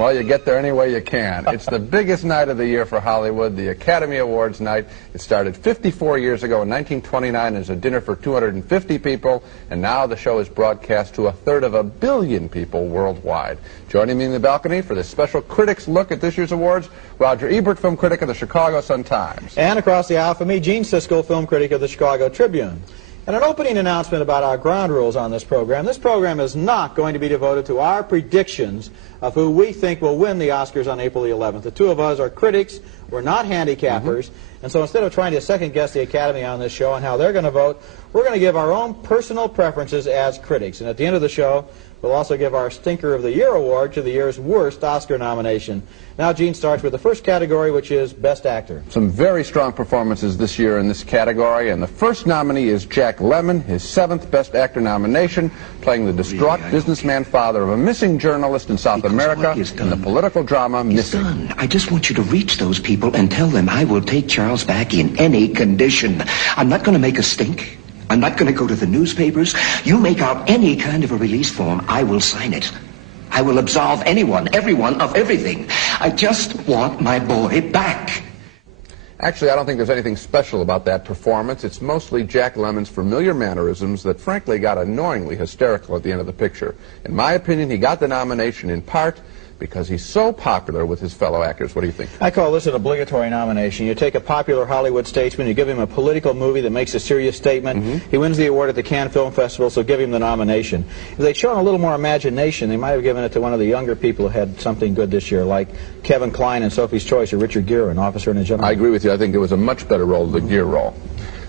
Well, you get there any way you can. It's the biggest night of the year for Hollywood, the Academy Awards night. It started 54 years ago in 1929 as a dinner for 250 people, and now the show is broadcast to 1/3 billion people worldwide. Joining me in the balcony for this special critics look at this year's awards, Roger Ebert, film critic of the Chicago Sun-Times. And across the aisle for me, Gene Siskel, film critic of the Chicago Tribune. And an opening announcement about our ground rules on this program. This program is not going to be devoted to our predictions of who we think will win the Oscars on April the 11th. The two of us are critics. We're not handicappers. And so instead of trying to second-guess the Academy on this show and how they're going to vote, we're going to give our own personal preferences as critics. And at the end of the show, we'll also give our Stinker of the Year award to the year's worst Oscar nomination. Now, Gene starts with the first category, which is Best Actor. Some very strong performances this year in this category, and the first nominee is Jack Lemmon, his 7th Best Actor nomination, playing the distraught businessman father of a missing journalist in South America in the political drama Missing. Done. I just want you to reach those people and tell them I will take Charles back in any condition. I'm not going to make a stink. I'm not going to go to the newspapers. You make out any kind of a release form, I will sign it. I will absolve anyone, everyone, of everything. I just want my boy back. Actually, I don't think there's anything special about that performance. It's mostly Jack Lemmon's familiar mannerisms that frankly got annoyingly hysterical at the end of the picture. In my opinion, he got the nomination in part because he's so popular with his fellow actors. What do you think? I call this an obligatory nomination. You take a popular Hollywood statesman, you give him a political movie that makes a serious statement. He wins the award at the Cannes Film Festival, so give him the nomination. If they'd shown a little more imagination, they might have given it to one of the younger people who had something good this year, like Kevin Kline in Sophie's Choice or Richard Gere in Officer and a Gentleman. I agree with you. I think it was a much better role, the Gere role.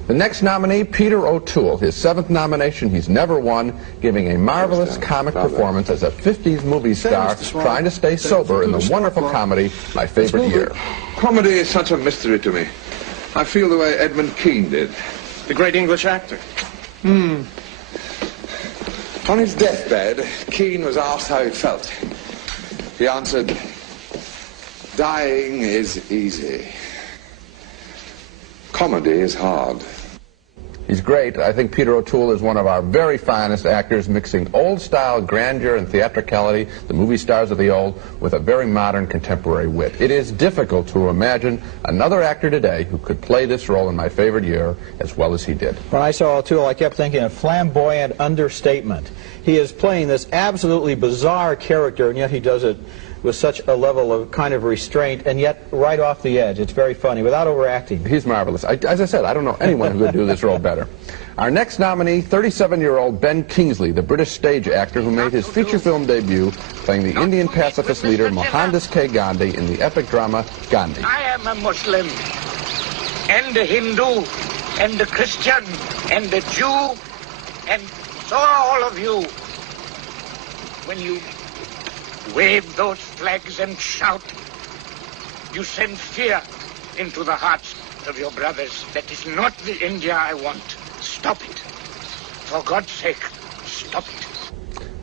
The next nominee, Peter O'Toole, his 7th nomination. He's never won, giving a marvelous comic performance as a 50s movie star trying to stay sober in the wonderful comedy My Favorite Year. Comedy is such a mystery to me. I feel the way Edmund Kean did. The great English actor. On his deathbed, Kean was asked how he felt. He answered, "Dying is easy. Comedy is hard." He's great. I think Peter O'Toole is one of our very finest actors, mixing old-style grandeur and theatricality, the movie stars of the old, with a very modern contemporary wit. It is difficult to imagine another actor today who could play this role in My Favorite Year as well as he did. When I saw O'Toole, I kept thinking of flamboyant understatement. He is playing this absolutely bizarre character, and yet he does it with such a level of kind of restraint, and yet right off the edge. It's very funny, without overacting. He's marvelous. As I said, I don't know anyone who could do this role better. Our next nominee, 37-year-old Ben Kingsley, the British stage actor who made his feature film debut playing the Indian pacifist leader Mohandas K. Gandhi in the epic drama Gandhi. I am a Muslim, and a Hindu, and a Christian, and a Jew, and so are all of you. When you wave those flags and shout, you send fear into the hearts of your brothers. That is not the India I want. Stop it. For God's sake, stop it.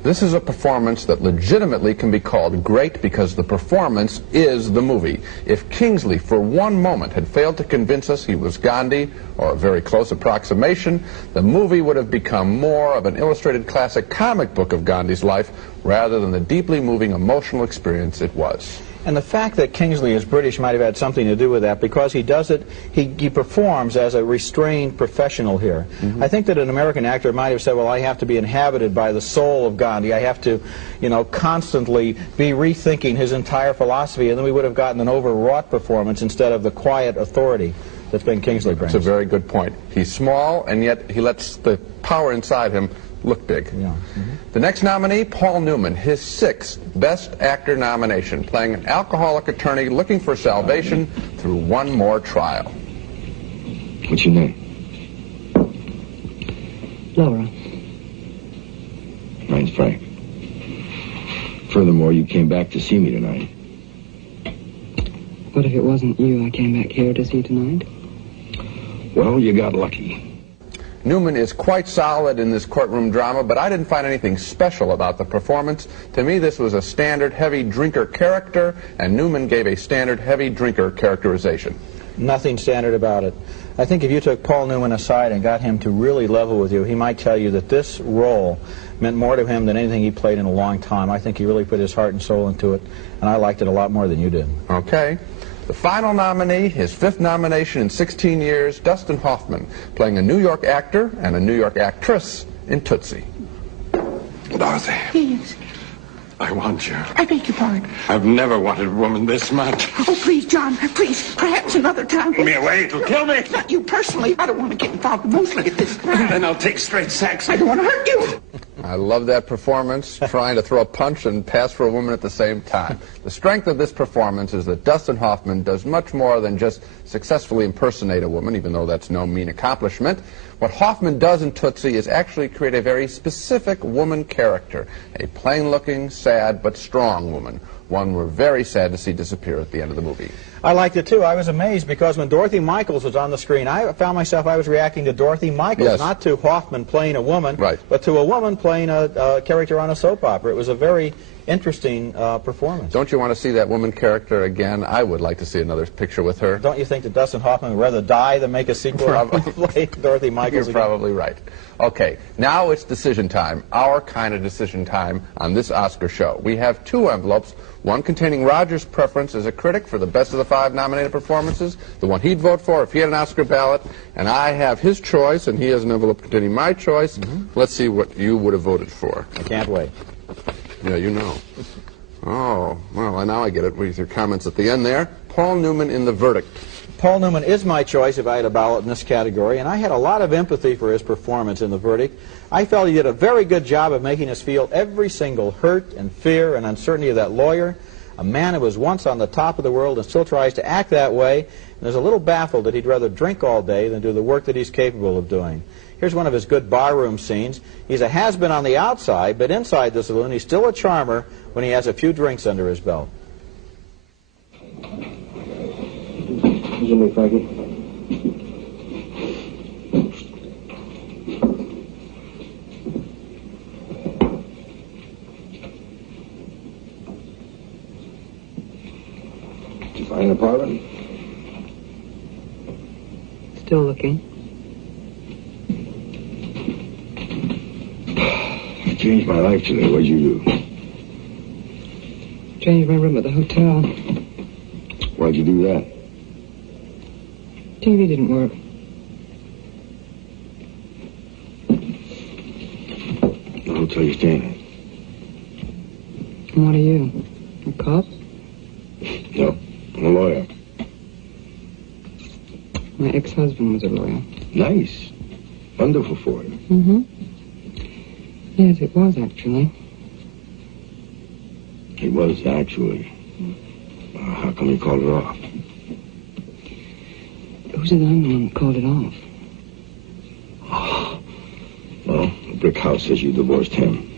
This is a performance that legitimately can be called great because the performance is the movie. If Kingsley for one moment had failed to convince us he was Gandhi, or a very close approximation, the movie would have become more of an illustrated classic comic book of Gandhi's life rather than the deeply moving emotional experience it was. And the fact that Kingsley is British might have had something to do with that, because he does it, he performs as a restrained professional here. I think that an American actor might have said, well, I have to be inhabited by the soul of Gandhi. I have to, you know, constantly be rethinking his entire philosophy, and then we would have gotten an overwrought performance instead of the quiet authority that Ben Kingsley brings. That's a very good point. He's small, and yet he lets the power inside him look big. Yeah. The next nominee, Paul Newman, his 6th Best Actor nomination, playing an alcoholic attorney looking for salvation through one more trial. What's your name? Laura. Mine's Frank. Furthermore, you came back to see me tonight. What if it wasn't you I came back here to see tonight? Well, you got lucky. Newman is quite solid in this courtroom drama, but I didn't find anything special about the performance. To me, this was a standard heavy drinker character, and Newman gave a standard heavy drinker characterization. Nothing standard about it. I think if you took Paul Newman aside and got him to really level with you, he might tell you that this role meant more to him than anything he played in a long time. I think he really put his heart and soul into it, and I liked it a lot more than you did. Okay. The final nominee, his 5th nomination in 16 years, Dustin Hoffman, playing a New York actor and a New York actress in Tootsie. Dorothy, Yes. I want you. I beg your pardon. I've never wanted a woman this much. Oh, please, John, please, perhaps another time. Give me away, it'll kill me. Not you personally. I don't want to get involved emotionally at this time. Then I'll take straight sex. I don't want to hurt you. I love that performance, trying to throw a punch and pass for a woman at the same time. The strength of this performance is that Dustin Hoffman does much more than just successfully impersonate a woman, even though that's no mean accomplishment. What Hoffman does in Tootsie is actually create a very specific woman character, a plain-looking, sad, but strong woman, one we're very sad to see disappear at the end of the movie. I liked it too. I was amazed because when Dorothy Michaels was on the screen, I found myself I was reacting to Dorothy Michaels, Yes. not to Hoffman playing a woman, Right. but to a woman playing a character on a soap opera. It was a very interesting performance. Don't you want to see that woman character again? I would like to see another picture with her. Don't you think that Dustin Hoffman would rather die than make a sequel and play Dorothy Michaels You're again? probably right. Okay, now it's decision time, our kind of decision time on this Oscar show. We have 2 envelopes, one containing Roger's preference as a critic for the best of the 5 nominated performances, the one he'd vote for if he had an Oscar ballot, and I have his choice, and he has an envelope containing my choice. Let's see what you would have voted for. I can't wait. Yeah, you know. Oh, well, now I get it with your comments at the end there. Paul Newman in The Verdict. Paul Newman is my choice if I had a ballot in this category, and I had a lot of empathy for his performance in The Verdict. I felt he did a very good job of making us feel every single hurt and fear and uncertainty of that lawyer, a man who was once on the top of the world and still tries to act that way, and is a little baffled that he'd rather drink all day than do the work that he's capable of doing. Here's one of his good barroom scenes. He's a has-been on the outside, but inside the saloon he's still a charmer when he has a few drinks under his belt. Jimmy Frankie. Did you find an apartment? Still looking. I changed my life today. What'd you do? Changed my room at the hotel. Why'd you do that? TV didn't work. The hotel you're staying And what are you? A cop? at? No, I'm a lawyer. My ex-husband was a lawyer. Nice. Wonderful for you. Mm-hmm. Yes, it was, actually. It was, actually. How come you called it off? Who said I'm the one that called it off? Well, the brick house says you divorced him.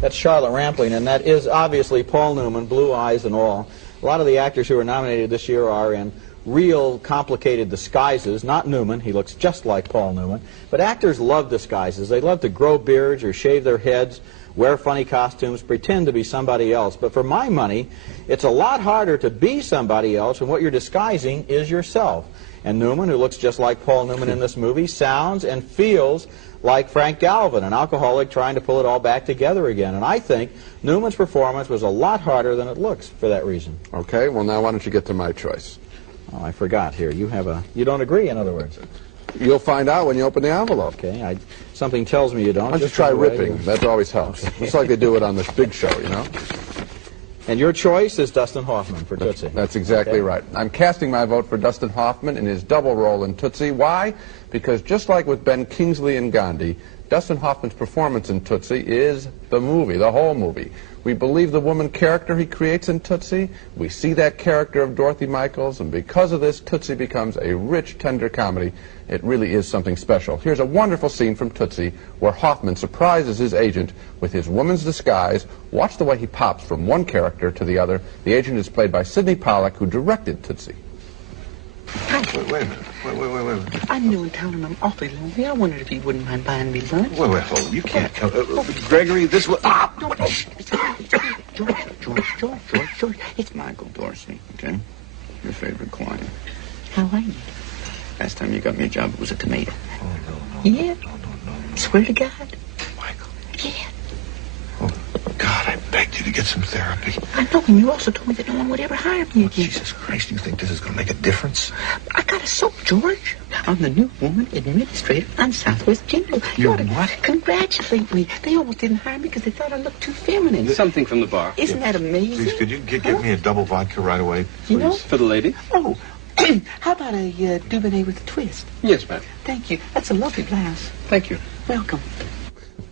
That's Charlotte Rampling, and that is obviously Paul Newman, blue eyes and all. A lot of the actors who are nominated this year are in real complicated disguises. Not Newman, he looks just like Paul Newman. But actors love disguises. They love to grow beards or shave their heads, wear funny costumes, pretend to be somebody else. But for my money, it's a lot harder to be somebody else when what you're disguising is yourself. And Newman, who looks just like Paul Newman in this movie, sounds and feels like Frank Galvin, an alcoholic trying to pull it all back together again. And I think Newman's performance was a lot harder than it looks for that reason. Okay, well, now why don't you get to my choice? Oh, I forgot here. You don't agree, in other words. You'll find out when you open the envelope. Okay, something tells me you don't. Why don't you Just try in a way ripping? That always helps. Just like they do it on this big show, you know? And your choice is Dustin Hoffman for Tootsie. That's exactly right. I'm casting my vote for Dustin Hoffman in his double role in Tootsie. Why? Because just like with Ben Kingsley and Gandhi, Dustin Hoffman's performance in Tootsie is the movie, the whole movie. We believe the woman character he creates in Tootsie. We see that character of Dorothy Michaels, and because of this, Tootsie becomes a rich, tender comedy. It really is something special. Here's a wonderful scene from Tootsie where Hoffman surprises his agent with his woman's disguise. Watch the way he pops from one character to the other. The agent is played by Sidney Pollack, who directed Tootsie. Wait a minute. Wait. I'm new in town and I'm awfully lonely. I wondered if you wouldn't mind buying me lunch. Wait, hold on. You can't come. Gregory, this was... George. It's Michael Dorsey, okay? Your favorite client. How are you? Last time you got me a job, it was a tomato. Oh, no. Yeah? Swear to God? Michael. Yeah. Oh, God, I begged you to get some therapy. I know, and you also told me that no one would ever hire me again. Jesus Christ, do you think this is going to make a difference? I got a soap, George. I'm the new woman administrator on Southwest General. You're ought to what? Congratulate me. They almost didn't hire me because they thought I looked too feminine. Something from the bar. Isn't that amazing? Please, could you get me a double vodka right away, please? You know? For the lady? Oh, how about a Dubonnet with a twist? Yes, ma'am. Thank you. That's a lovely glass. Thank you. Welcome.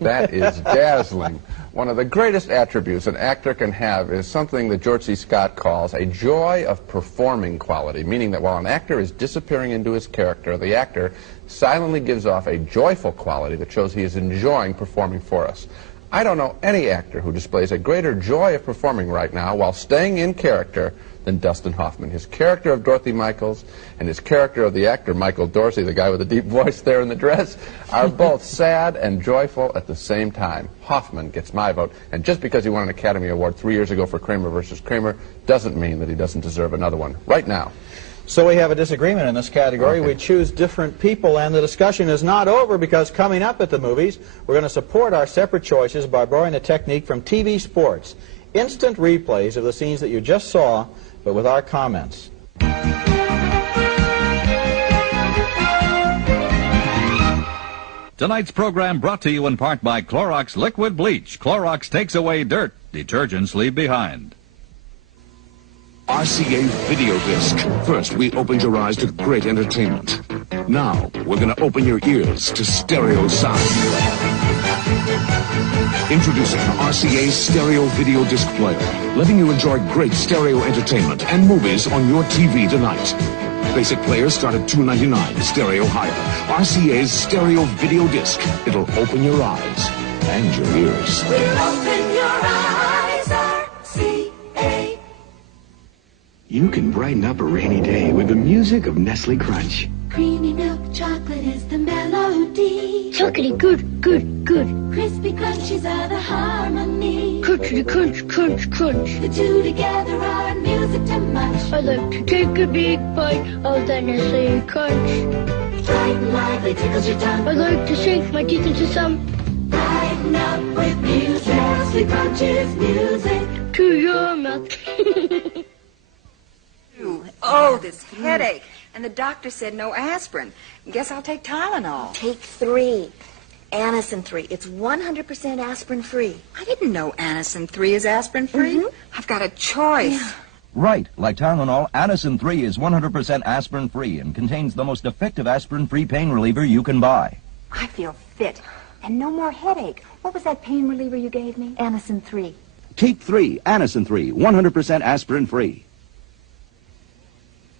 That is dazzling. One of the greatest attributes an actor can have is something that George C. Scott calls a joy of performing quality, meaning that while an actor is disappearing into his character, the actor silently gives off a joyful quality that shows he is enjoying performing for us. I don't know any actor who displays a greater joy of performing right now while staying in character than Dustin Hoffman. His character of Dorothy Michaels and his character of the actor Michael Dorsey, the guy with the deep voice there in the dress, are both sad and joyful at the same time. Hoffman gets my vote, and just because he won an Academy Award 3 years ago for Kramer versus Kramer doesn't mean that he doesn't deserve another one right now. So we have a disagreement in this category. Okay. We choose different people, and the discussion is not over because coming up at the movies, we're going to support our separate choices by borrowing a technique from TV sports. Instant replays of the scenes that you just saw, but with our comments. Tonight's program brought to you in part by Clorox Liquid Bleach. Clorox takes away dirt detergents leave behind. RCA Video Disc. First, we opened your eyes to great entertainment. Now, we're going to open your ears to stereo sound. Introducing RCA's Stereo Video Disc Player, letting you enjoy great stereo entertainment and movies on your TV tonight. Basic players start at $2.99, stereo higher. RCA's Stereo Video Disc. It'll open your eyes and your ears. We'll open your eyes, RCA. You can brighten up a rainy day with the music of Nestle Crunch. Creamy milk chocolate is the melody. Chocolatey good, good, good. Crispy crunchies are the harmony. Crunchy crunch, crunch, crunch. The two together are music to much. I like to take a big bite of that Nestle Crunch. Bright and lively tickles your tongue. I like to sink my teeth into some. Brighten up with music. Nestle Crunch is music to your mouth. Oh, this headache. And the doctor said no aspirin. Guess I'll take Tylenol. Take 3. Anacin 3. It's 100% aspirin-free. I didn't know Anacin 3 is aspirin-free. I've got a choice. Yeah. Right. Like Tylenol, Anacin 3 is 100% aspirin-free and contains the most effective aspirin-free pain reliever you can buy. I feel fit. And no more headache. What was that pain reliever you gave me? Anacin 3. Take 3. Anacin 3. 100% aspirin-free.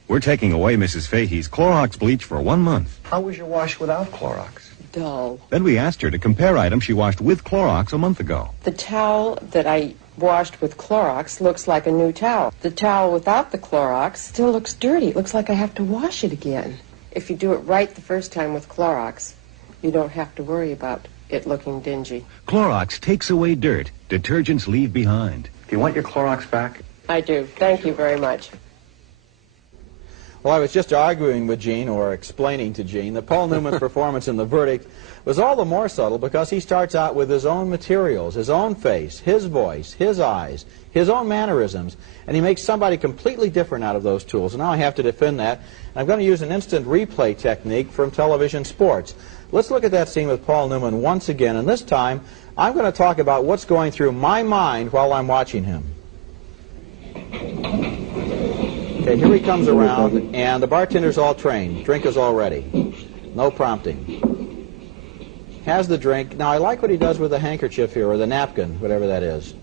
We're taking away Mrs. Fahey's Clorox bleach for 1 month. How was your wash without Clorox? Dull. Then we asked her to compare items she washed with Clorox a month ago. The towel that I washed with Clorox looks like a new towel. The towel without the Clorox still looks dirty. It looks like I have to wash it again. If you do it right the first time with Clorox, you don't have to worry about it looking dingy. Clorox takes away dirt detergents leave behind. Do you want your Clorox back? I do. Thank you very much. Well, I was just arguing with Gene, or explaining to Gene, that Paul Newman's performance in The Verdict was all the more subtle because he starts out with his own materials, his own face, his voice, his eyes, his own mannerisms, and he makes somebody completely different out of those tools. And now I have to defend that. I'm going to use an instant replay technique from television sports. Let's look at that scene with Paul Newman once again, and this time I'm going to talk about what's going through my mind while I'm watching him. Okay, here he comes around, and the bartender's all trained. Drink is all ready. No prompting. Has the drink. Now, I like what he does with the handkerchief here, or the napkin, whatever that is.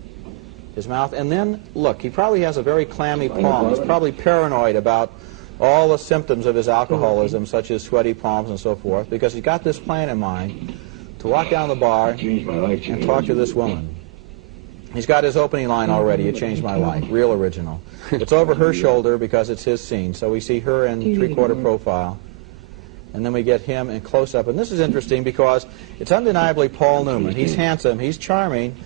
His mouth. And then, look, he probably has a very clammy palm. He's probably paranoid about all the symptoms of his alcoholism, such as sweaty palms and so forth, because he's got this plan in mind to walk down the bar and talk to this woman. He's got his opening line already, "You changed my life," real original. It's over her shoulder because it's his scene, so we see her in three-quarter profile, and then we get him in close-up. And this is interesting because it's undeniably Paul Newman. He's handsome, he's charming,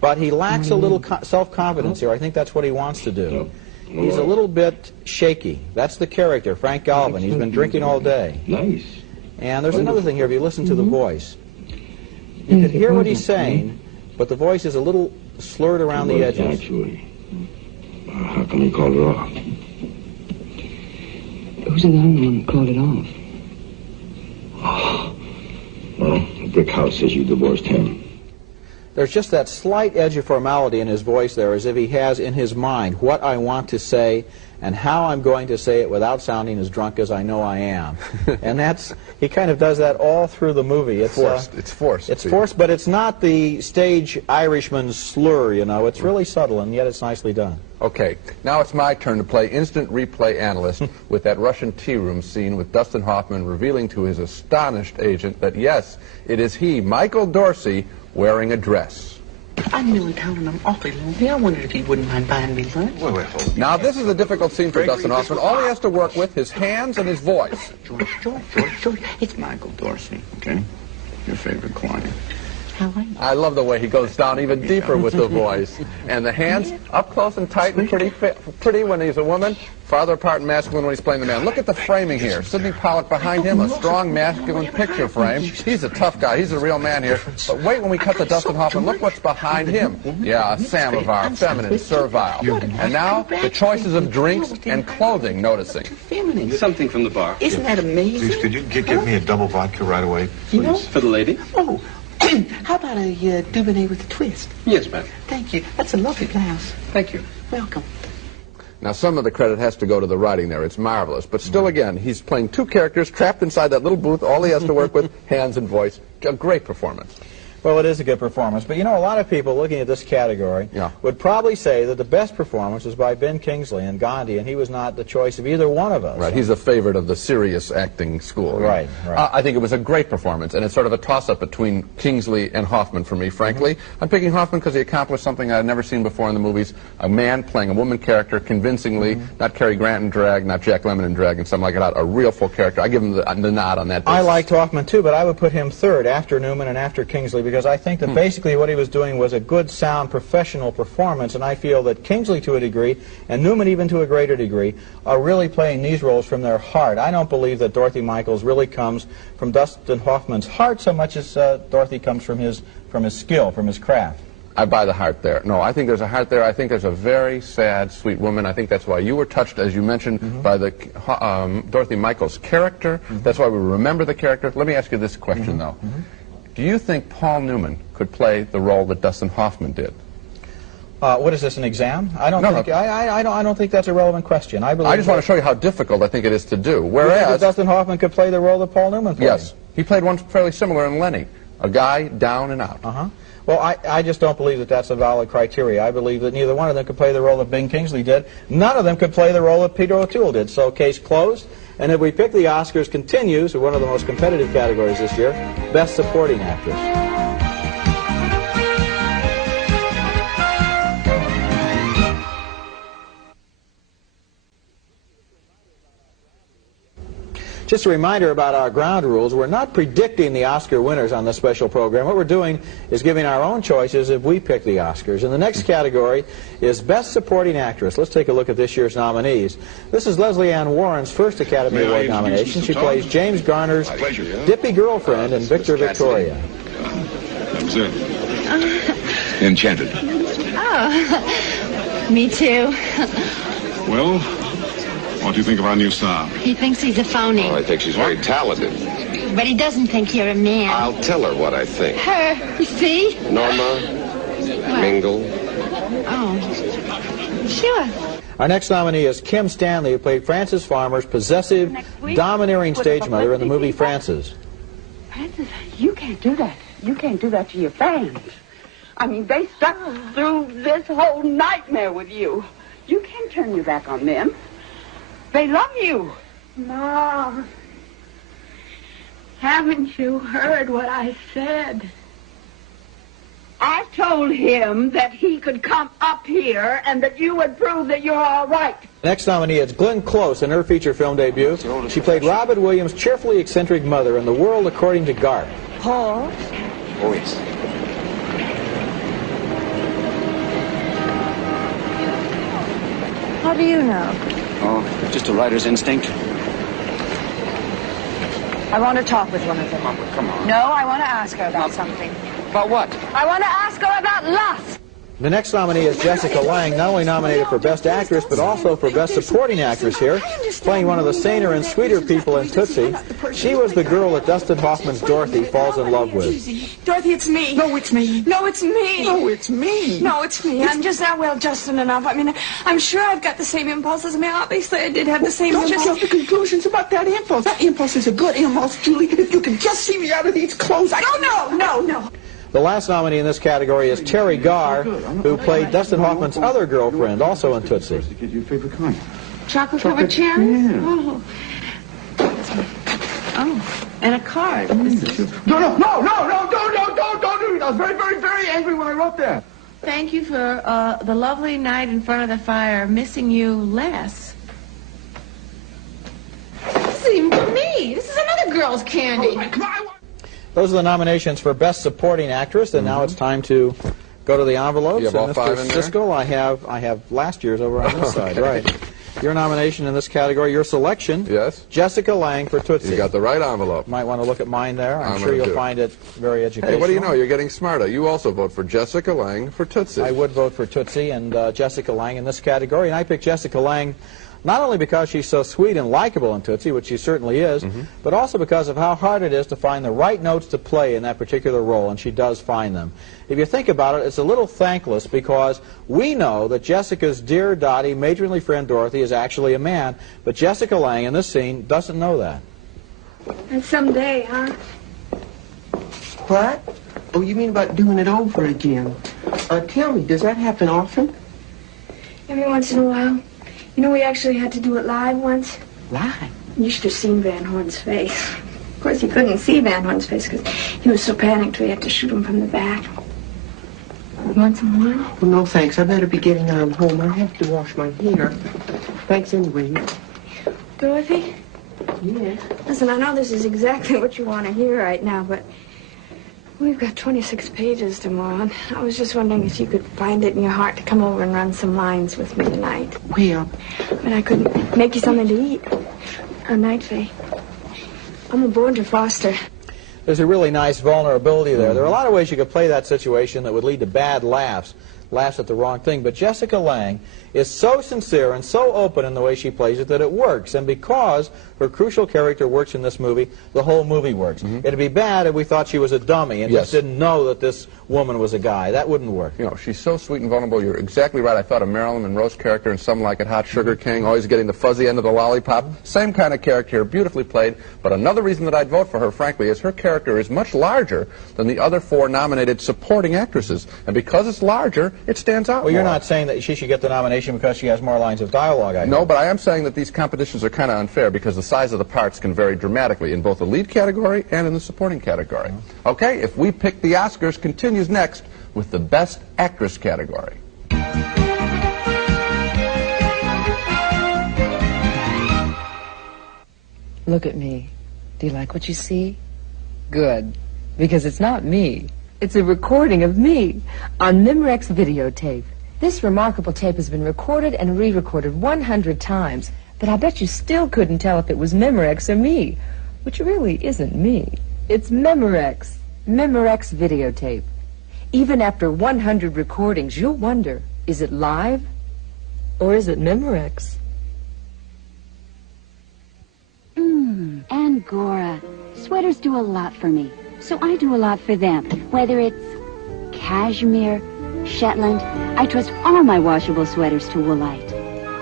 but he lacks a little self-confidence here. I think that's what he wants to do. He's a little bit shaky. That's the character, Frank Galvin. He's been drinking all day. Nice. And there's another thing here. If you listen to the voice, you can hear what he's saying, but the voice is a little slurred around the edges. Actually, how come he called it off? Who's the one that called it off? Oh. Well, the brick house says you divorced him. There's just that slight edge of formality in his voice there, as if he has in his mind what I want to say and how I'm going to say it without sounding as drunk as I know I am. And he kind of does that all through the movie. It's forced. It's forced. It's forced, but it's not the stage Irishman slur, you know. It's really subtle, and yet it's nicely done. Okay, now it's my turn to play instant replay analyst with that Russian tea room scene with Dustin Hoffman revealing to his astonished agent that, yes, it is he, Michael Dorsey, wearing a dress. I'm really telling him awfully lonely. I wondered if he wouldn't mind buying me lunch. Wait, hold. Now, this is a difficult scene for Dustin Hoffman. All he has to work with his hands and his voice. George, it's Michael Dorsey, okay? Your favorite client. How are you? I love the way he goes down even deeper with the voice. And the hands up close and tight and pretty when he's a woman, farther apart and masculine when he's playing the man. Look at the framing here. Sidney Pollack behind him, a strong masculine picture frame. He's a tough guy. He's a real man here. But wait when we cut to Dustin Hoffman. Look what's behind him. Yeah, a samovar, feminine, servile. And now the choices of drinks and clothing, noticing. Feminine. Something from the bar. Isn't that amazing? Please, could you give me a double vodka right away, please? You know, For the lady? Oh, how about a Dubonnet with a twist? Yes, ma'am. Thank you. That's a lovely glass. Thank you. Welcome. Now, some of the credit has to go to the writing there. It's marvelous. But still, again, he's playing two characters trapped inside that little booth. All he has to work with, hands and voice. A great performance. Well, it is a good performance. But, you know, a lot of people looking at this category would probably say that the best performance was by Ben Kingsley in Gandhi, and he was not the choice of either one of us. Right. He's a favorite of the serious acting school. Right. I think it was a great performance, and it's sort of a toss-up between Kingsley and Hoffman for me, frankly. I'm picking Hoffman because he accomplished something I'd never seen before in the movies. A man playing a woman character convincingly, not Cary Grant in drag, not Jack Lemmon in drag, and something like that. A real full character. I give him the nod on that basis. I liked Hoffman, too, but I would put him third after Newman and after Kingsley, because I think that basically what he was doing was a good, sound, professional performance, and I feel that Kingsley to a degree, and Newman even to a greater degree, are really playing these roles from their heart. I don't believe that Dorothy Michaels really comes from Dustin Hoffman's heart so much as Dorothy comes from his skill, from his craft. I buy the heart there. No, I think there's a heart there. I think there's a very sad, sweet woman. I think that's why you were touched, as you mentioned, by the Dorothy Michaels character. That's why we remember the character. Let me ask you this question, though. Do you think Paul Newman could play the role that Dustin Hoffman did? What is this, an exam? I don't think that's a relevant question. I just want to show you how difficult I think it is to do. Whereas Dustin Hoffman could play the role that Paul Newman played. Yes, he played one fairly similar in Lenny, a guy down and out. Well, I just don't believe that that's a valid criteria. I believe that neither one of them could play the role that Ben Kingsley did. None of them could play the role that Peter O'Toole did. So case closed. And if we pick the Oscars, continues with one of the most competitive categories this year, Best Supporting Actress. Just a reminder about our ground rules. We're not predicting the Oscar winners on this special program. What we're doing is giving our own choices if we pick the Oscars. And the next category is Best Supporting Actress. Let's take a look at this year's nominees. This is Leslie Ann Warren's first Academy Award nomination. She plays James Garner's dippy girlfriend in Victor Victoria. That was it. Enchanted. Oh, me too. Well, what do you think of our new star? He thinks he's a phony. I think she's very talented. But he doesn't think you're a man. I'll tell her what I think. Her, you see? Norma, Mingle. Oh, sure. Our next nominee is Kim Stanley, who played Frances Farmer's possessive, domineering stage mother in the movie Frances. Frances, you can't do that. You can't do that to your fans. I mean, they stuck through this whole nightmare with you. You can't turn your back on them. They love you. Mom, haven't you heard what I said? I told him that he could come up here and that you would prove that you're all right. Next nominee is Glenn Close in her feature film debut. She played Robin Williams' cheerfully eccentric mother in The World According to Garp. Paul? Oh, yes. How do you know? Oh, just a writer's instinct. I want to talk with one of them. Come on. No, I want to ask her about something. About what? I want to ask her about lust. The next nominee is Jessica Lange, not only nominated for Best Actress, but also for Best Supporting Actress here, playing one of the saner and sweeter people in Tootsie. She was the girl that Dustin Hoffman's Dorothy falls in love with. Dorothy, it's me. No, it's me. No, it's me. No, it's me. No, it's me. I'm just not well adjusted enough. I mean, I'm sure I've got the same impulses. I mean, obviously I did have the same Don't impulses. just jump to conclusions about that impulse. That impulse is a good impulse, Julie. If you can just see me out of these clothes, No. The last nominee in this category is Terry Garr, who played Dustin Hoffman's other girlfriend, also in Tootsie. Get your favorite kind. Chocolate-covered cherry? Yeah. Oh. Oh, and a card. No, don't do it. I was very, very, very angry when I wrote that. Thank you for the lovely night in front of the fire. Missing you less. This isn't even for me. This is another girl's candy. Those are the nominations for Best Supporting Actress, and now it's time to go to the envelopes. You have all and five Mr. in there? Siskel, I have last year's over on this side, right. Your nomination in this category, your selection, yes, Jessica Lange for Tootsie. You got the right envelope. Might want to look at mine there. I'm sure gonna you'll do. find it very educational. Hey, what do you know? You're getting smarter. You also vote for Jessica Lange for Tootsie. I would vote for Tootsie and Jessica Lange in this category, and I picked Jessica Lange not only because she's so sweet and likable in Tootsie, which she certainly is, but also because of how hard it is to find the right notes to play in that particular role, and she does find them. If you think about it, it's a little thankless because we know that Jessica's dear Dottie, matronly friend Dorothy, is actually a man, but Jessica Lange in this scene doesn't know that. And someday, huh? What? Oh, you mean about doing it over again? Tell me, does that happen often? Every once in a while. You know, we actually had to do it live once. Live? You should have seen Van Horn's face. Of course, he couldn't see Van Horn's face because he was so panicked we had to shoot him from the back. You want some wine? Well, no, thanks. I better be getting on home. I have to wash my hair. Thanks anyway. Dorothy? Yes? Listen, I know this is exactly what you want to hear right now, but we've got 26 pages tomorrow. And I was just wondering if you could find it in your heart to come over and run some lines with me tonight. Well, but I couldn't make you something to eat. Oh, night, Faye. I'm aboard your Foster. There's a really nice vulnerability there. There are a lot of ways you could play that situation that would lead to bad laughs at the wrong thing. But Jessica Lange is so sincere and so open in the way she plays it that it works. And because her crucial character works in this movie, the whole movie works. It'd be bad if we thought she was a dummy and just didn't know that this woman was a guy. That wouldn't work. You know, she's so sweet and vulnerable. You're exactly right. I thought of Marilyn Monroe's character in Some Like It Hot, Sugar King, always getting the fuzzy end of the lollipop. Same kind of character here, beautifully played. But another reason that I'd vote for her, frankly, is her character is much larger than the other four nominated supporting actresses. And because it's larger, it stands out Well, you're more. not saying that she should get the nomination because she has more lines of dialogue, No, but I am saying that these competitions are kind of unfair because the size of the parts can vary dramatically in both the lead category and in the supporting category. Okay, If We Pick the Oscars continues next with the Best Actress category. Look at me. Do you like what you see? Good. Because it's not me. It's a recording of me on Memorex videotape. This remarkable tape has been recorded and re-recorded 100 times, but I bet you still couldn't tell if it was Memorex or me, which really isn't me. It's Memorex. Memorex videotape. Even after 100 recordings, you'll wonder, is it live or is it Memorex? Angora. Sweaters do a lot for me, so I do a lot for them. Whether it's cashmere, Shetland, I trust all my washable sweaters to Woolite.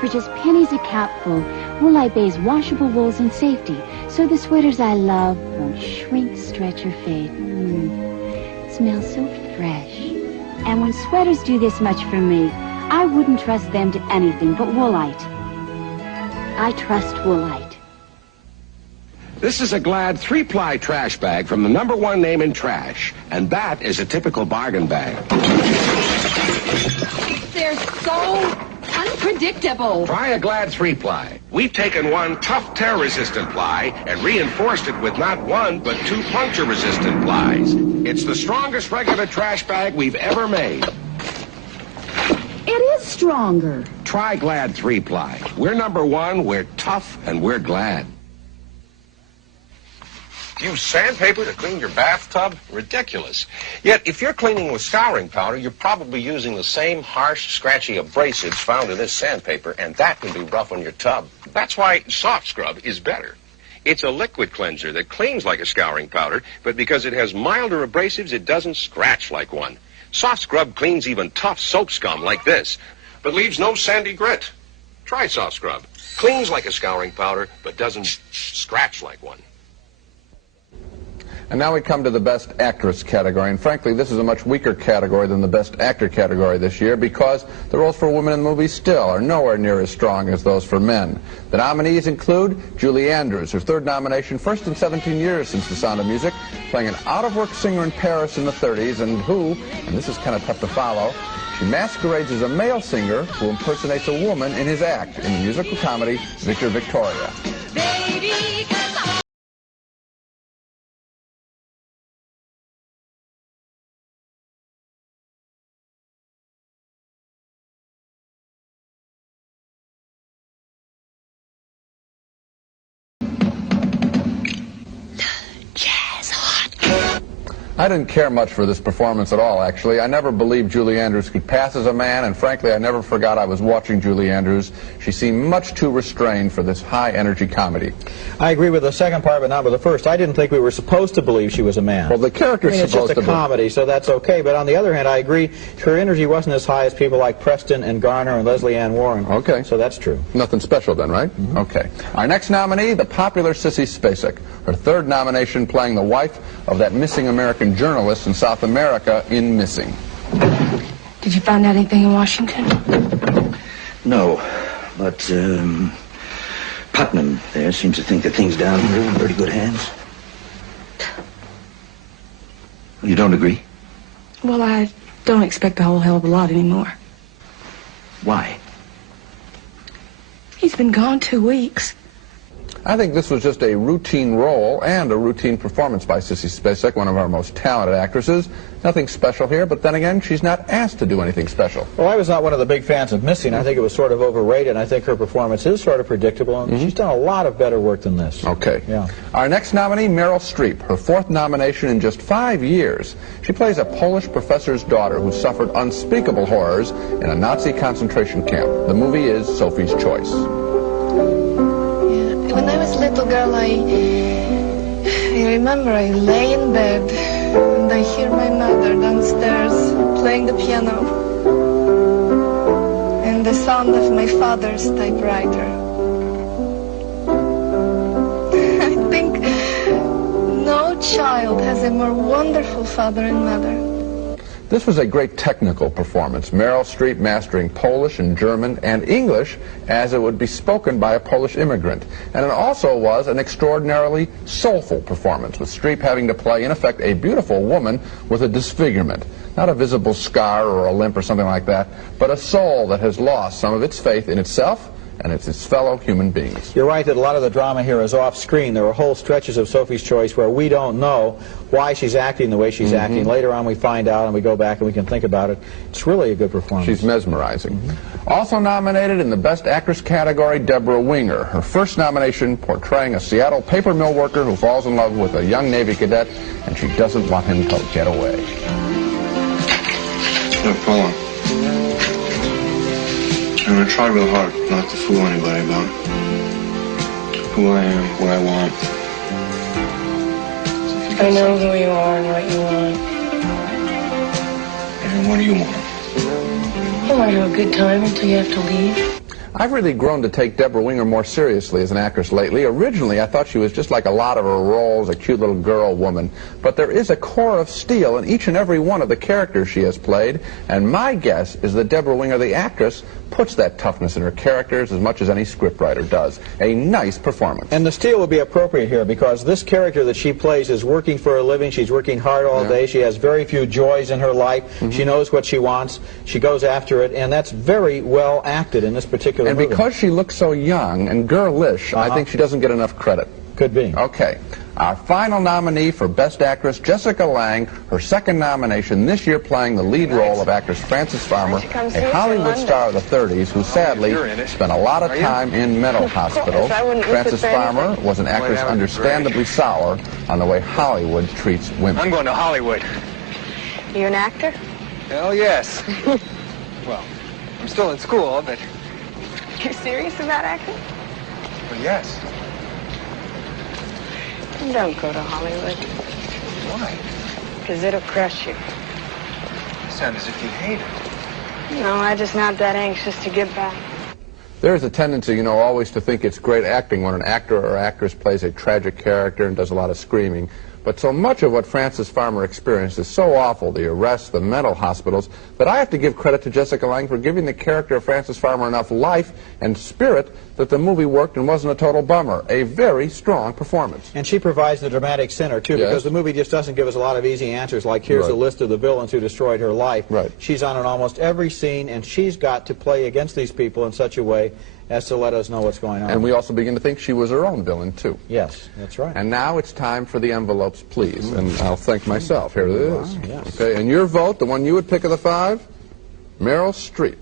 For just pennies a capful, Woolite bays washable wools in safety, so the sweaters I love won't shrink, stretch, or fade. Smells so fresh. And when sweaters do this much for me, I wouldn't trust them to anything but Woolite. I trust Woolite. This is a Glad 3-ply trash bag from the #1 name in trash, and that is a typical bargain bag. They're so unpredictable. Try a Glad 3-ply. We've taken one tough tear-resistant ply and reinforced it with not one, but 2 puncture-resistant plies. It's the strongest regular trash bag we've ever made. It is stronger. Try Glad 3-ply. We're #1, we're tough, and we're Glad. Use sandpaper to clean your bathtub? Ridiculous. Yet, if you're cleaning with scouring powder, you're probably using the same harsh, scratchy abrasives found in this sandpaper, and that can be rough on your tub. That's why Soft Scrub is better. It's a liquid cleanser that cleans like a scouring powder, but because it has milder abrasives, it doesn't scratch like one. Soft Scrub cleans even tough soap scum like this, but leaves no sandy grit. Try Soft Scrub. Cleans like a scouring powder, but doesn't scratch like one. And now we come to the Best Actress category, and frankly, this is a much weaker category than the Best Actor category this year because the roles for women in the movie still are nowhere near as strong as those for men. The nominees include Julie Andrews, her third nomination, first in 17 years since The Sound of Music, playing an out-of-work singer in Paris in the 30s, and who, and this is kind of tough to follow, she masquerades as a male singer who impersonates a woman in his act in the musical comedy Victor Victoria. Baby, I didn't care much for this performance at all, actually. I never believed Julie Andrews could pass as a man, and frankly, I never forgot I was watching Julie Andrews. She seemed much too restrained for this high-energy comedy. I agree with the second part, but not with the first. I didn't think we were supposed to believe she was a man. Well, the character's it's supposed just a comedy, so that's okay. But on the other hand, I agree, her energy wasn't as high as people like Preston and Garner and Leslie Ann Warren. Okay. So that's true. Nothing special then, right? Mm-hmm. Okay. Our next nominee, the popular Sissy Spacek. Her third nomination, playing the wife of that missing American journalist in South America in Missing. Did you find out anything in Washington? No, but Putnam there seems to think that things down here are in pretty good hands. You don't agree? Well, I don't expect a whole hell of a lot anymore. Why? He's been gone 2 weeks. I think this was just a routine role and a routine performance by Sissy Spacek, one of our most talented actresses. Nothing special here, but then again, she's not asked to do anything special. Well, I was not one of the big fans of Missing. I think it was sort of overrated. I think her performance is sort of predictable, and she's done a lot of better work than this. Okay. Yeah. Our next nominee, Meryl Streep, her fourth nomination in just 5 years. She plays a Polish professor's daughter who suffered unspeakable horrors in a Nazi concentration camp. The movie is Sophie's Choice. When I was a little girl, I remember I lay in bed and I hear my mother downstairs playing the piano and the sound of my father's typewriter. I think no child has a more wonderful father and mother. This was a great technical performance. Meryl Streep mastering Polish and German and English as it would be spoken by a Polish immigrant. And it also was an extraordinarily soulful performance, with Streep having to play, in effect, a beautiful woman with a disfigurement. Not a visible scar or a limp or something like that, but a soul that has lost some of its faith in itself and it's its fellow human beings. You're right that a lot of the drama here is off-screen. There are whole stretches of Sophie's Choice where we don't know why she's acting the way she's acting. Later on we find out and we go back and we can think about it. It's really a good performance. She's mesmerizing. Also nominated in the Best Actress category, Deborah Winger. Her first nomination, portraying a Seattle paper mill worker who falls in love with a young Navy cadet, and she doesn't want him to get away. No problem. I'm gonna try real hard not to fool anybody about who I am, what I want. I know who you are and what you want. And what do you want? I want to have a good time until you have to leave. I've really grown to take Deborah Winger more seriously as an actress lately. Originally, I thought she was just like a lot of her roles, a cute little girl woman. But there is a core of steel in each and every one of the characters she has played. And my guess is that Deborah Winger, the actress, puts that toughness in her characters as much as any scriptwriter does. A nice performance. And the steel would be appropriate here because this character that she plays is working for a living. She's working hard all day. She has very few joys in her life. She knows what she wants. She goes after it. And that's very well acted in this particular movie. And because she looks so young and girlish, I think she doesn't get enough credit. Could be. Okay. Our final nominee for Best Actress, Jessica Lange, her second nomination this year, playing the lead role of actress Frances Farmer, a Hollywood star of the 30s who sadly spent a lot of time in mental hospitals. Frances Farmer was an actress understandably sour on the way Hollywood treats women. I'm going to Hollywood. You an actor? Hell yes. Well, I'm still in school, but... You're serious about acting? Well, yes. Don't go to Hollywood. Why? Because it'll crush you. You sound as if you hate it. No, I'm just not that anxious to get back. There's a tendency, you know, always to think it's great acting when an actor or actress plays a tragic character and does a lot of screaming. But so much of what Frances Farmer experienced is so awful, the arrests, the mental hospitals, that I have to give credit to Jessica Lange for giving the character of Frances Farmer enough life and spirit that the movie worked and wasn't a total bummer. A very strong performance. And she provides the dramatic center, too, because the movie just doesn't give us a lot of easy answers, like here's a list of the villains who destroyed her life. She's on in almost every scene, and she's got to play against these people in such a way as to let us know what's going on. And we also begin to think she was her own villain, too. Yes, that's right. And now it's time for the envelopes, please. And I'll thank myself. Here it is. Okay, and your vote, the one you would pick of the 5, Meryl Streep.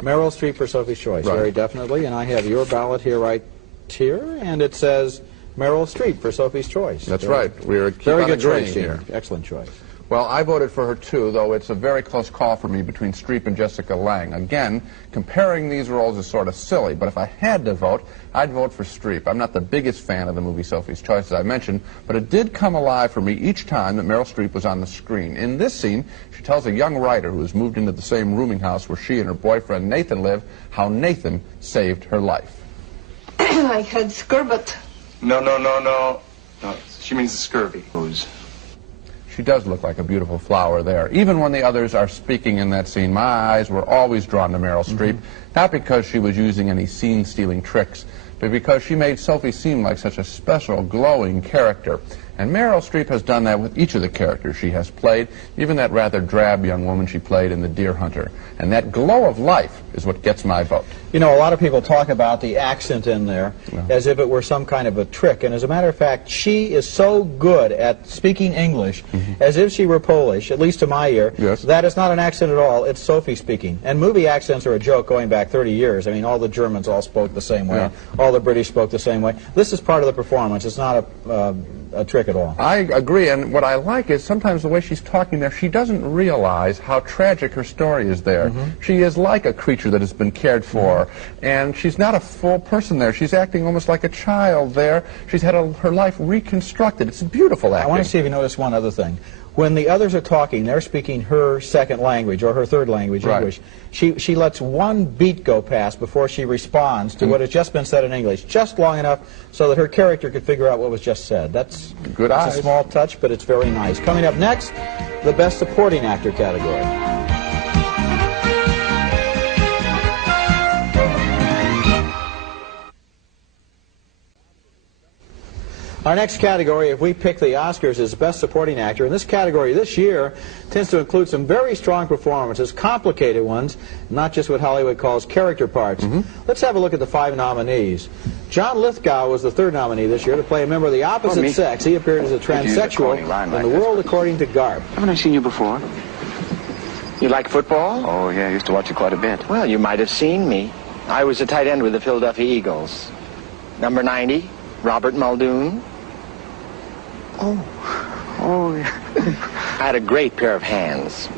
Meryl Streep for Sophie's Choice, very definitely. And I have your ballot here, right here, and it says Meryl Streep for Sophie's Choice. That's right. We're very good agreeing choice here. Excellent choice. Well, I voted for her, too, though it's a very close call for me between Streep and Jessica Lange. Again, comparing these roles is sort of silly, but if I had to vote, I'd vote for Streep. I'm not the biggest fan of the movie Sophie's Choice, as I mentioned, but it did come alive for me each time that Meryl Streep was on the screen. In this scene, she tells a young writer who has moved into the same rooming house where she and her boyfriend Nathan live, how Nathan saved her life. I had scurbut. No. She means the scurvy. She does look like a beautiful flower there. Even when the others are speaking in that scene, my eyes were always drawn to Meryl Streep, not because she was using any scene-stealing tricks, but because she made Sophie seem like such a special, glowing character. And Meryl Streep has done that with each of the characters she has played, even that rather drab young woman she played in The Deer Hunter. And that glow of life is what gets my vote. You know, a lot of people talk about the accent in there as if it were some kind of a trick. And as a matter of fact, she is so good at speaking English as if she were Polish, at least to my ear. That is not an accent at all. It's Sophie speaking. And movie accents are a joke going back 30 years. I mean, all the Germans all spoke the same way. All the British spoke the same way. This is part of the performance. It's not a trick at all. I agree, and what I like is sometimes the way she's talking there, she doesn't realize how tragic her story is there. She is like a creature that has been cared for, and she's not a full person there. She's acting almost like a child there. She's had her life reconstructed. It's beautiful acting. I want to see if you notice one other thing. When the others are talking, they're speaking her second language or her third language, English. She lets one beat go past before she responds to what has just been said in English, just long enough so that her character could figure out what was just said. That's good. It's a small touch, but it's very nice. Coming up next, the Best Supporting Actor category. Our next category, if we pick the Oscars, is Best Supporting Actor. And this category this year tends to include some very strong performances, complicated ones, not just what Hollywood calls character parts. Let's have a look at the 5 nominees. John Lithgow was the 3rd nominee this year to play a member of the opposite sex. He appeared as a transsexual in The World According to Garp. Haven't I seen you before? You like football? Oh, yeah, I used to watch it quite a bit. Well, you might have seen me. I was a tight end with the Philadelphia Eagles. Number 90, Robert Muldoon. Oh, yeah. I had a great pair of hands.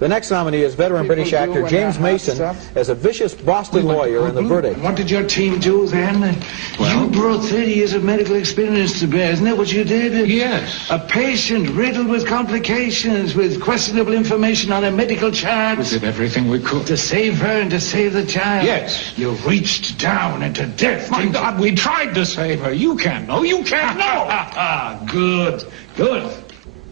The next nominee is veteran British actor James Mason as a vicious Boston lawyer in The Verdict. What did your team do then? You brought 30 years of medical experience to bear. Isn't that what you did? Yes. A patient riddled with complications, with questionable information on a medical chart. We did everything we could. To save her and to save the child. Yes. You reached down into death. My God, we tried to save her. You can't know. You can't know. Good. Good.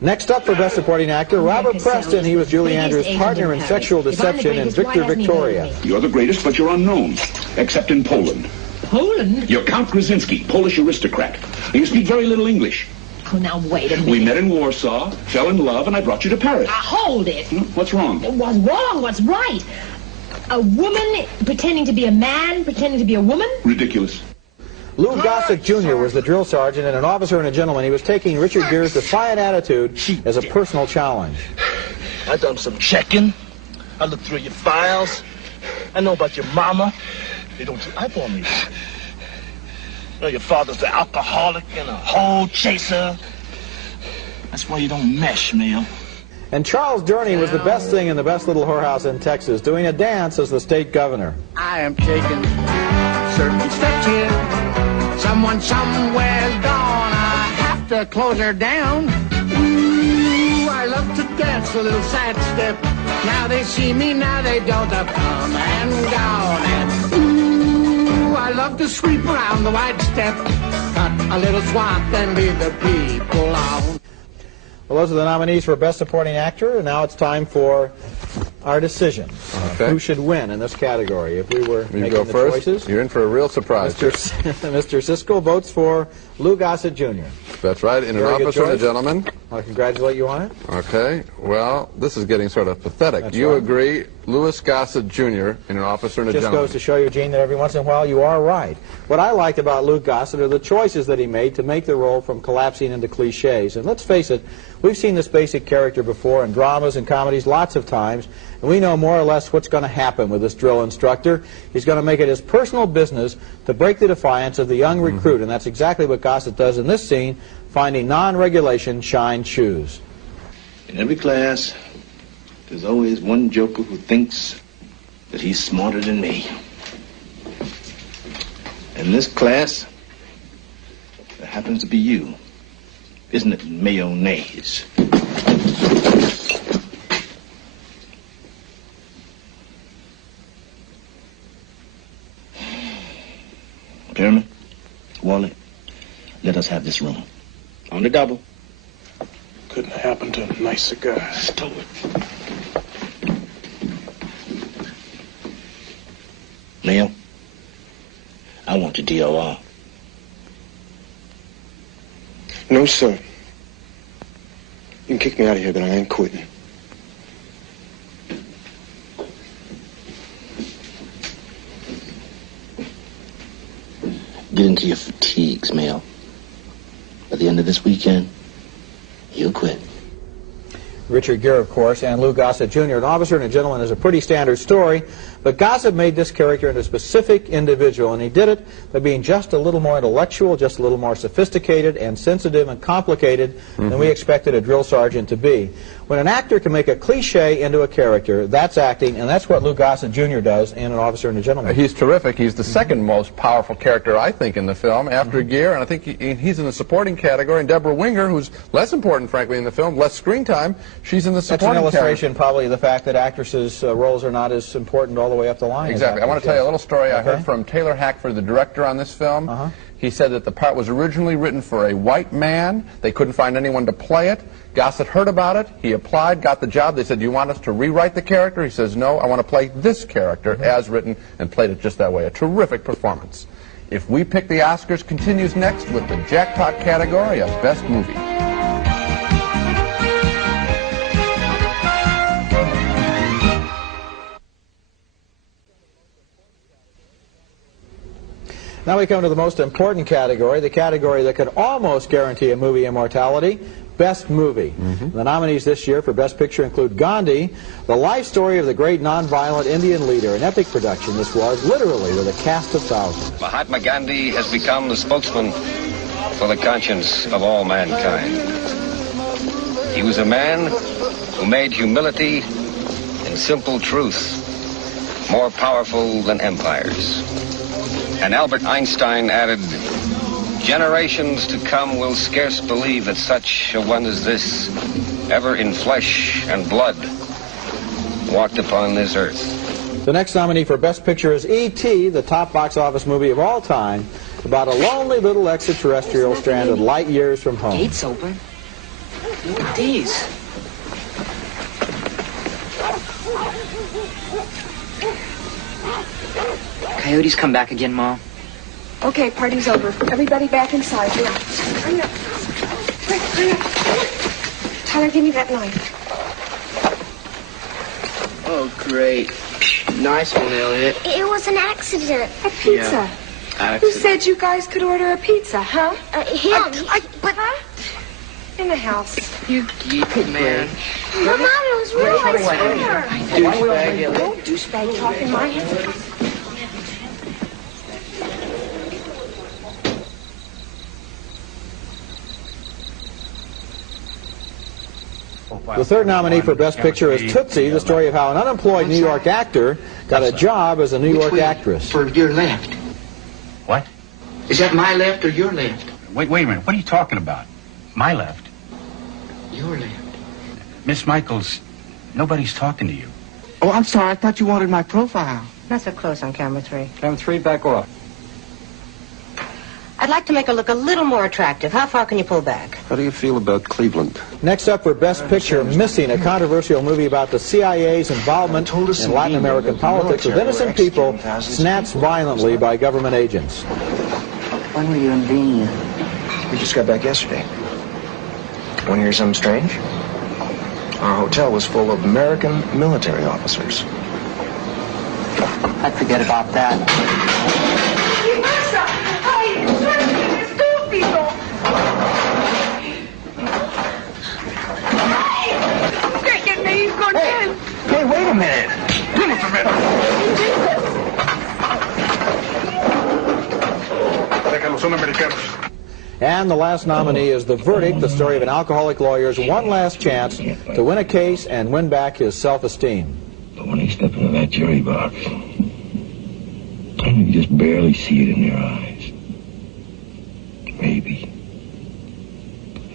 Next up for Best Supporting Actor, Robert Preston. He was Julie Andrews' partner in Sexual Deception in Victor Victoria. You're the greatest, but you're unknown, except in Poland. Poland? You're Count Grzyński, Polish aristocrat. You speak very little English. Oh, now, wait a minute. We met in Warsaw, fell in love, and I brought you to Paris. Hold it. What's wrong? What's wrong? What's right? A woman pretending to be a man, pretending to be a woman? Ridiculous. Lou Gossett Jr. was the drill sergeant, and an officer and a gentleman. He was taking Richard Gere's defiant attitude as a personal challenge. I done some checking. I looked through your files. I know about your mama. They don't do eyeball me. You know your father's an alcoholic and a hole chaser. That's why you don't mesh, Meryl. And Charles Durney was the best thing in the best little whorehouse in Texas, doing a dance as the state governor. I am taking certain steps here. Someone somewhere's gone. I have to close her down. Ooh, I love to dance a little side step. Now they see me, now they don't. I've come and gone. And ooh, I love to sweep around the wide step. Cut a little swath and leave the people on. Well, those are the nominees for Best Supporting Actor, and now it's time for our decision. Okay. Who should win in this category? If we were making go the first. choices, You're in for a real surprise. Mr. Siskel votes for Lou Gossett Jr. That's right, in an Very good officer and a choice. gentleman. I congratulate you on it. Okay, well, this is getting sort of pathetic. That's You right. agree, Louis Gossett Jr. in an officer and a Just gentleman. goes to show you, Gene, that every once in a while you are right. What I liked about Lou Gossett are the choices that he made to make the role from collapsing into cliches. And let's face it, we've seen this basic character before in dramas and comedies lots of times, and we know more or less what's going to happen with this drill instructor. He's going to make it his personal business to break the defiance of the young recruit, and that's exactly what Gossett does in this scene, finding non-regulation shined shoes. In every class, there's always one joker who thinks that he's smarter than me. In this class, there happens to be you. Isn't it mayonnaise? Pyramid, Wally, let us have this room. On the double. Couldn't happen to nicer guys. Do it. Neil, I want your DOR. No, sir. You can kick me out of here, but I ain't quitting. Get into your fatigues, Meryl. By the end of this weekend, you'll quit. Richard Gere, of course, and Lou Gossett Jr. An officer and a gentleman is a pretty standard story, but Gossett made this character into a specific individual, and he did it by being just a little more intellectual, just a little more sophisticated and sensitive and complicated than we expected a drill sergeant to be. When an actor can make a cliche into a character, that's acting, and that's what Lou Gossett Jr. does in An Officer and a Gentleman. He's terrific. He's the second most powerful character, I think, in the film, after Gere, and I think he's in the supporting category. And Deborah Winger, who's less important, frankly, in the film, less screen time, she's in the That's an supporting illustration, probably, of the fact that actresses' roles are not as important all the way up the line. Exactly. I want to tell you a little story I heard from Taylor Hackford, the director on this film. He said that the part was originally written for a white man. They couldn't find anyone to play it. Gossett heard about it. He applied, got the job. They said, "Do you want us to rewrite the character?" He says, "No, I want to play this character as written," and played it just that way. A terrific performance. If We Pick the Oscars continues next with the jackpot category of Best Movie. Now we come to the most important category, the category that could almost guarantee a movie immortality, Best Movie. The nominees this year for Best Picture include Gandhi, the life story of the great nonviolent Indian leader, an epic production this was, literally with a cast of thousands. Mahatma Gandhi has become the spokesman for the conscience of all mankind. He was a man who made humility and simple truth more powerful than empires. And Albert Einstein added, "Generations to come will scarce believe that such a one as this, ever in flesh and blood, walked upon this earth." The next nominee for Best Picture is E.T., the top box office movie of all time, about a lonely little extraterrestrial stranded light years from home. Gates open. Look at these. Coyotes come back again, Mom. Okay, party's over. Everybody back inside. Yeah. Hurry up. Hurry up. Tyler, give me that knife. Oh, great. Nice one, Elliot. It was an accident. A pizza. Who said you guys could order a pizza, huh? Him. But in the house. You geek, man. But Mom, it was real, I swear. Douchebag. Don't douchebag talk in my house. The third nominee for Best Picture is Tootsie, the story of how an unemployed New York actor got a job as a New York actress. For your left. What? Is that my left or your left? Wait a minute. What are you talking about? My left? Your left. Miss Michaels, nobody's talking to you. Oh, I'm sorry. I thought you wanted my profile. Not so close on camera 3. Camera 3, back off. I'd like to make her look a little more attractive. How far can you pull back? How do you feel about Cleveland? Next up for Best Picture, Missing, a controversial movie about the CIA's involvement in Latin American politics with innocent people snatched violently by government agents. When were you in Vienna? We just got back yesterday. Want to hear something strange? Our hotel was full of American military officers. I'd forget about that. Hey, wait a minute. Give us a minute. Déjalos, son americanos. And the last nominee is The Verdict, the story of an alcoholic lawyer's one last chance to win a case and win back his self-esteem. But when they step into that jury box, I can just barely see it in their eyes. Maybe.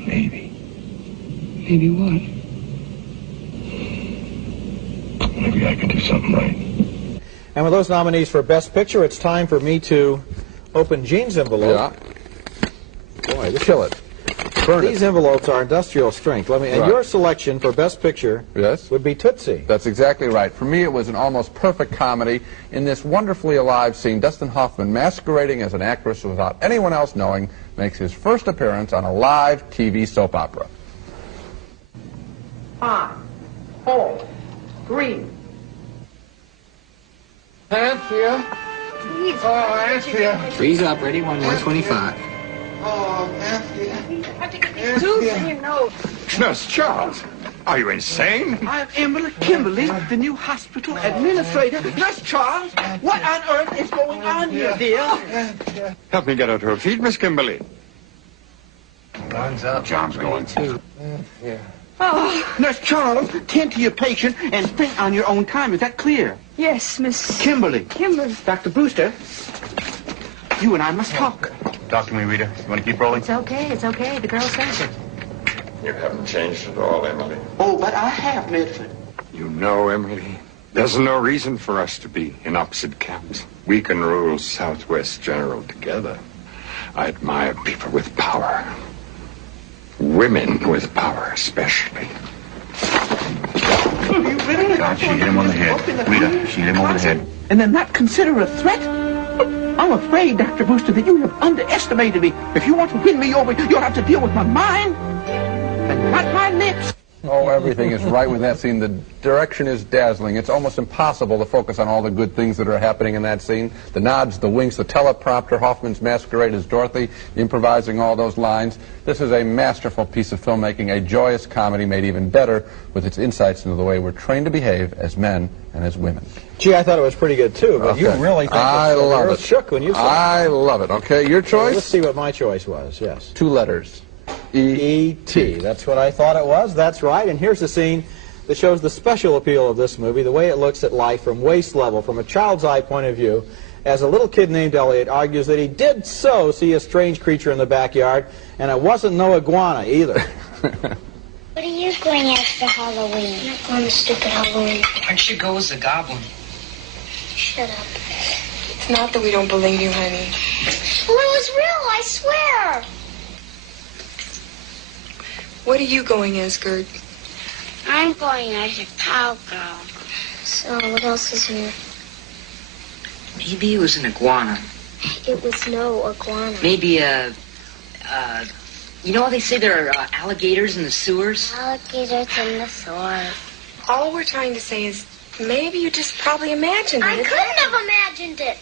Maybe what? Maybe I can do something right. And with those nominees for Best Picture, it's time for me to open Gene's envelope. Yeah. Boy, kill it. Burn These envelopes are industrial strength. And your selection for Best Picture would be Tootsie. That's exactly right. For me, it was an almost perfect comedy. In this wonderfully alive scene, Dustin Hoffman, masquerading as an actress without anyone else knowing, makes his first appearance on a live TV soap opera. 5, 4, 3. Anthea. Oh, Anthea. Freeze up, ready, 125. Oh, Anthea. You know. Nurse Charles, are you insane? I'm Emily Kimberly, the new hospital administrator. Nurse Charles, what on earth is going on here, dear? Help me get her to her feet, Miss Kimberly. Guns up. John's going too. Oh. Nurse Charles, tend to your patient and think on your own time. Is that clear? Yes, Miss... Kimberly. Kimberly. Dr. Brewster, you and I must talk. Talk to me, Rita. You want to keep rolling? It's okay. The girl says it. You haven't changed at all, Emily. Oh, but I have, Medford. You know, Emily, there's no reason for us to be in opposite camps. We can rule Southwest General together. I admire people with power. Women with power, especially. You really God, she hit him on the head. Rita, she hit him over the head. And then not consider a threat? I'm afraid, Dr. Brewster, that you have underestimated me. If you want to win me over, you'll have to deal with my mind and not my lips. Oh, everything is right with that scene. The direction is dazzling. It's almost impossible to focus on all the good things that are happening in that scene. The nods, the winks, the teleprompter, Hoffman's masquerade as Dorothy, improvising all those lines. This is a masterful piece of filmmaking, a joyous comedy made even better with its insights into the way we're trained to behave as men and as women. Gee, I thought it was pretty good, too, but Okay. you really think I love it. shook when you saw it. I love it. Okay, your choice? Let's see what my choice was, yes. 2 letters. E.T. That's what I thought it was. That's right. And here's the scene that shows the special appeal of this movie, the way it looks at life from waist level, from a child's eye point of view, as a little kid named Elliot argues that he did so see a strange creature in the backyard, and it wasn't no iguana either. What are you going as for Halloween? I'm not going to stupid Halloween. Why don't you go as a goblin? Shut up. It's not that we don't believe you, honey. Well, it was real, I swear. What are you going as, Gert? I'm going as a cowgirl. So, what else is new? Maybe it was an iguana. It was no iguana. Maybe you know how they say there are alligators in the sewers? Alligators in the sewers. All we're trying to say is maybe you just probably imagined it. I couldn't have imagined it.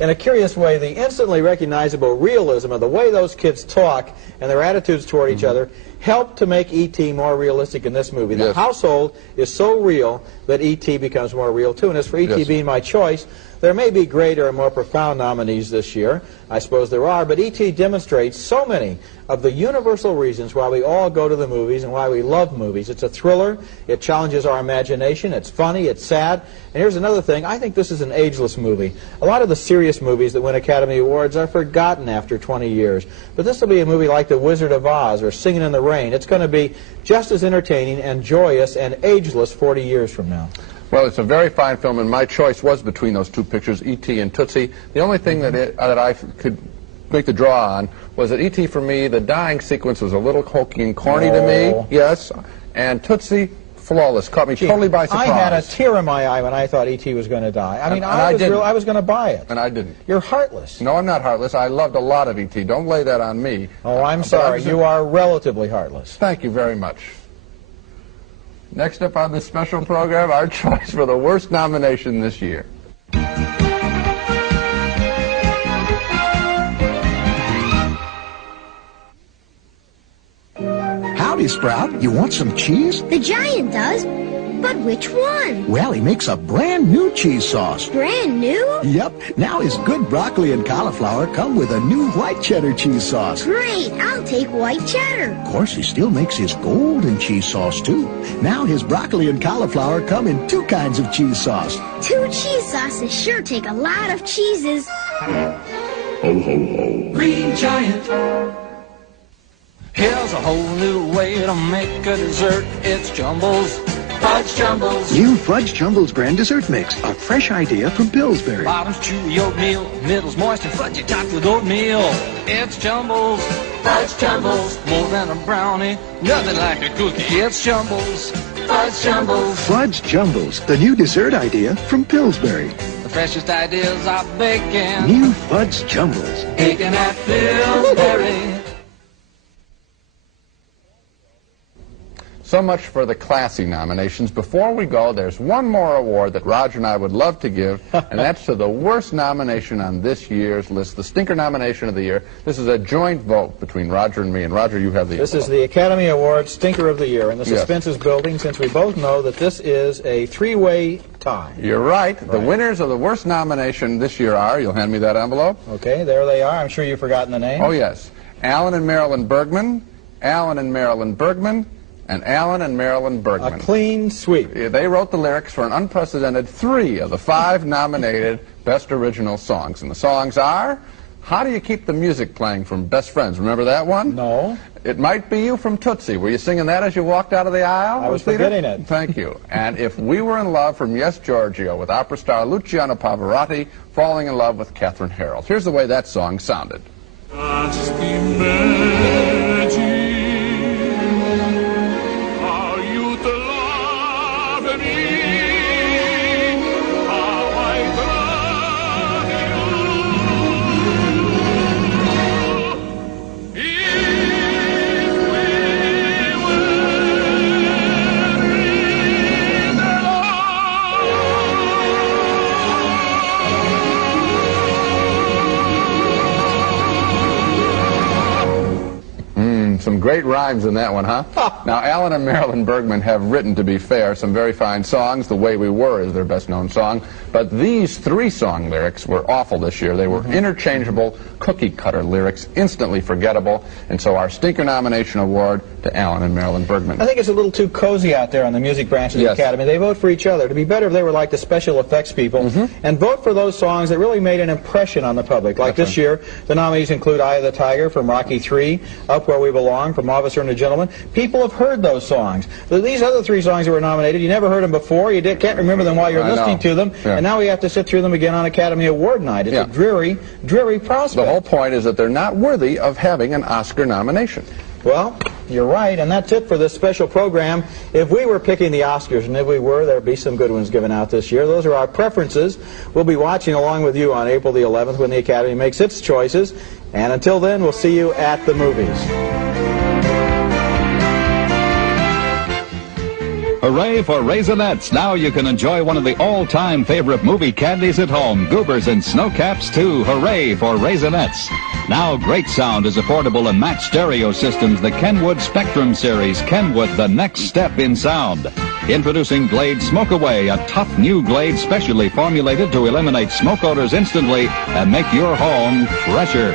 In a curious way, the instantly recognizable realism of the way those kids talk and their attitudes toward each other helped to make E.T. more realistic in this movie. The household is so real that E.T. becomes more real, too. And as for E.T. being my choice, there may be greater and more profound nominees this year. I suppose there are, but E.T. demonstrates so many of the universal reasons why we all go to the movies and why we love movies. It's a thriller, it challenges our imagination, it's funny, it's sad, and here's another thing, I think this is an ageless movie. A lot of the serious movies that win Academy Awards are forgotten after 20 years, but this will be a movie like The Wizard of Oz or Singing in the Rain. It's going to be just as entertaining and joyous and ageless 40 years from now. Well, it's a very fine film, and my choice was between those two pictures, E.T. and Tootsie. The only thing that I could make the draw on was that E.T. for me, the dying sequence was a little hokey and corny to me, yes, and Tootsie, flawless, caught me totally by surprise. I had a tear in my eye when I thought E.T. was going to die. I mean, I was going to buy it. And I didn't. You're heartless. No, I'm not heartless. I loved a lot of E.T. Don't lay that on me. Oh, I'm sorry. You are relatively heartless. Thank you very much. Next up on this special program, our choice for the worst nomination this year. Howdy, Sprout. You want some cheese? The giant does. But which one? Well, he makes a brand new cheese sauce. Brand new? Yep. Now his good broccoli and cauliflower come with a new white cheddar cheese sauce. Great. I'll take white cheddar. Of course, he still makes his golden cheese sauce, too. Now his broccoli and cauliflower come in 2 kinds of cheese sauce. 2 cheese sauces sure take a lot of cheeses. Ho, ho, ho. Green Giant. Here's a whole new way to make a dessert. It's Jumbles. Fudge Jumbles. New Fudge Jumbles brand dessert mix. A fresh idea from Pillsbury. Bottom's chewy oatmeal, middle's moist and fudgy topped with oatmeal. It's Jumbles. Fudge Jumbles. More than a brownie, nothing like a cookie. It's Jumbles. Fudge Jumbles. Fudge Jumbles, the new dessert idea from Pillsbury. The freshest ideas are baking. New Fudge Jumbles. Baking at Pillsbury. So much for the classy nominations. Before we go, there's one more award that Roger and I would love to give, and that's to the worst nomination on this year's list, the stinker nomination of the year. This is a joint vote between Roger and me, and Roger, you have the This is the Academy Award Stinker of the Year, and the suspense is building since we both know that this is a 3-way tie. You're right. The winners of the worst nomination this year are, you'll hand me that envelope? Okay, there they are. I'm sure you've forgotten the name. Oh, yes. Alan and Marilyn Bergman, Alan and Marilyn Bergman, and Alan and Marilyn Bergman. A clean sweep. They wrote the lyrics for an unprecedented 3 of the 5 nominated Best Original Songs. And the songs are, How Do You Keep the Music Playing from Best Friends? Remember that one? No. It Might Be You from Tootsie. Were you singing that as you walked out of the aisle? I was forgetting it. Thank you. And If We Were in Love from Yes, Giorgio, with opera star Luciano Pavarotti falling in love with Catherine Harold. Here's the way that song sounded. Just imagine. Some great rhymes in that one, huh? Now, Alan and Marilyn Bergman have written, to be fair, some very fine songs. The Way We Were is their best-known song. But these 3 song lyrics were awful this year. They were interchangeable, cookie-cutter lyrics, instantly forgettable. And so our Stinker Nomination Award to Alan and Marilyn Bergman. I think it's a little too cozy out there on the music branch of the Academy. They vote for each other. It'd be better if they were like the special effects people and vote for those songs that really made an impression on the public. Like this year, the nominees include Eye of the Tiger from Rocky III, Up Where We Belong from Officer and a Gentleman. People have heard those songs. These other 3 songs that were nominated, you never heard them before. You can't remember them while you're listening to them. And now we have to sit through them again on Academy Award night. It's a dreary, dreary prospect. The whole point is that they're not worthy of having an Oscar nomination. Well, you're right, and that's it for this special program. If we were picking the Oscars, and if we were, there'd be some good ones given out this year. Those are our preferences. We'll be watching along with you on April the 11th when the Academy makes its choices. And until then, we'll see you at the movies. Hooray for Raisinets. Now you can enjoy one of the all-time favorite movie candies at home. Goobers and Snowcaps, too. Hooray for Raisinets. Now great sound is affordable in matched stereo systems. The Kenwood Spectrum Series. Kenwood, the next step in sound. Introducing Glade Smoke Away, a tough new Glade specially formulated to eliminate smoke odors instantly and make your home fresher.